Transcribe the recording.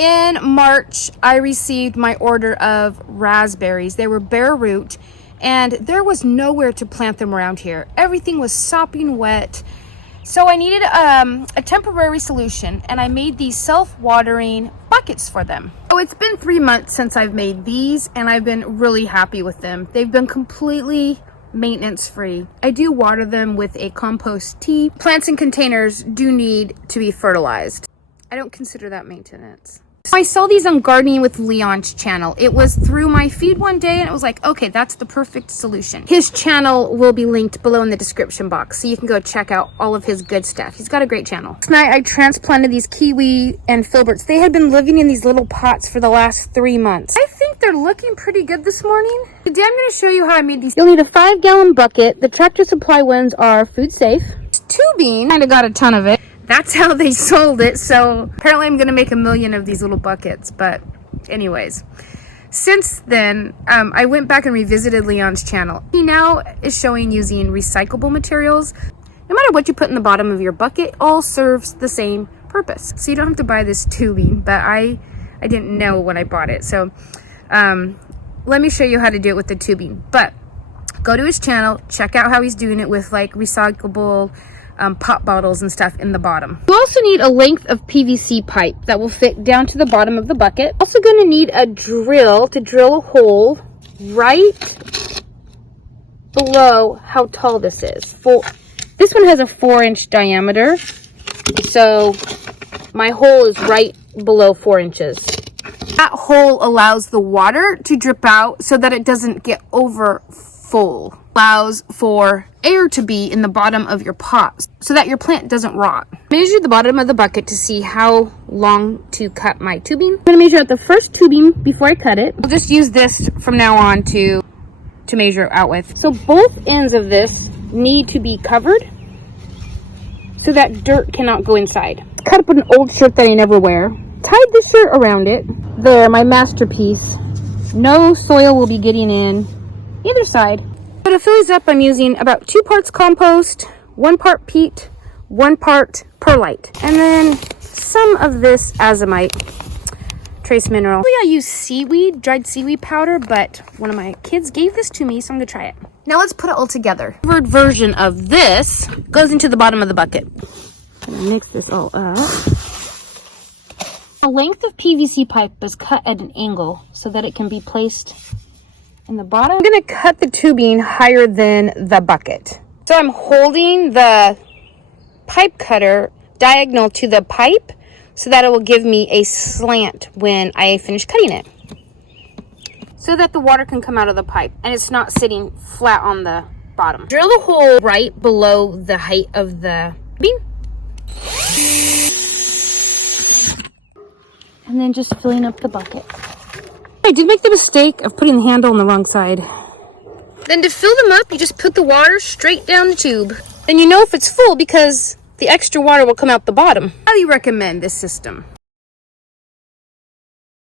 In March, I received my order of raspberries. They were bare root, and there was nowhere to plant them around here. Everything was sopping wet. So I needed a temporary solution, and I made these self-watering buckets for them. So it's been 3 months since I've made these, and I've been really happy with them. They've been completely maintenance free. I do water them with a compost tea. Plants in containers do need to be fertilized. I don't consider that maintenance. I saw these on Gardening with Leon's channel. It was through my feed one day, and it was like, okay, that's the perfect solution. His channel will be linked below in the description box, so you can go check out all of his good stuff. He's got a great channel. Tonight I transplanted these kiwi and filberts. They had been living in these little pots for the last 3 months. I think they're looking pretty good this morning. Today I'm going to show you how I made these. You'll need a 5-gallon bucket. The Tractor Supply ones are food safe. Tubing, kind of got a ton of it. That's how they sold it, so apparently I'm gonna make 1 million of these little buckets. But anyways, since then, I went back and revisited Leon's channel. He now is showing using recyclable materials. No matter what you put in the bottom of your bucket, all serves the same purpose. So you don't have to buy this tubing, but I didn't know when I bought it. So let me show you how to do it with the tubing. But go to his channel, check out how he's doing it with like recyclable pop bottles and stuff in the bottom. You also need a length of PVC pipe that will fit down to the bottom of the bucket. Also going to need a drill to drill a hole right below how tall this is. This one has a 4-inch diameter, so my hole is right below 4 inches. That hole allows the water to drip out so that it doesn't get over full. Allows for air to be in the bottom of your pot so that your plant doesn't rot. Measure the bottom of the bucket to see how long to cut my tubing. I'm going to measure out the first tubing before I cut it. I'll just use this from now on to measure out with. So both ends of this need to be covered so that dirt cannot go inside. Cut up an old shirt that I never wear. Tied this shirt around it. There, my masterpiece. No soil will be getting in either side. So to fill these up, I'm using about 2 parts compost, 1 part peat, 1 part perlite, and then some of this azomite, trace mineral. Usually I use seaweed, dried seaweed powder, but one of my kids gave this to me, so I'm gonna try it. Now let's put it all together. The covered version of this goes into the bottom of the bucket. I'm gonna mix this all up. The length of PVC pipe is cut at an angle so that it can be placed in the bottom. I'm going to cut the tubing higher than the bucket. So I'm holding the pipe cutter diagonal to the pipe so that it will give me a slant when I finish cutting it. So that the water can come out of the pipe and it's not sitting flat on the bottom. Drill a hole right below the height of the beam. And then just filling up the bucket. I did make the mistake of putting the handle on the wrong side. Then to fill them up, you just put the water straight down the tube. And you know if it's full because the extra water will come out the bottom. I highly recommend this system.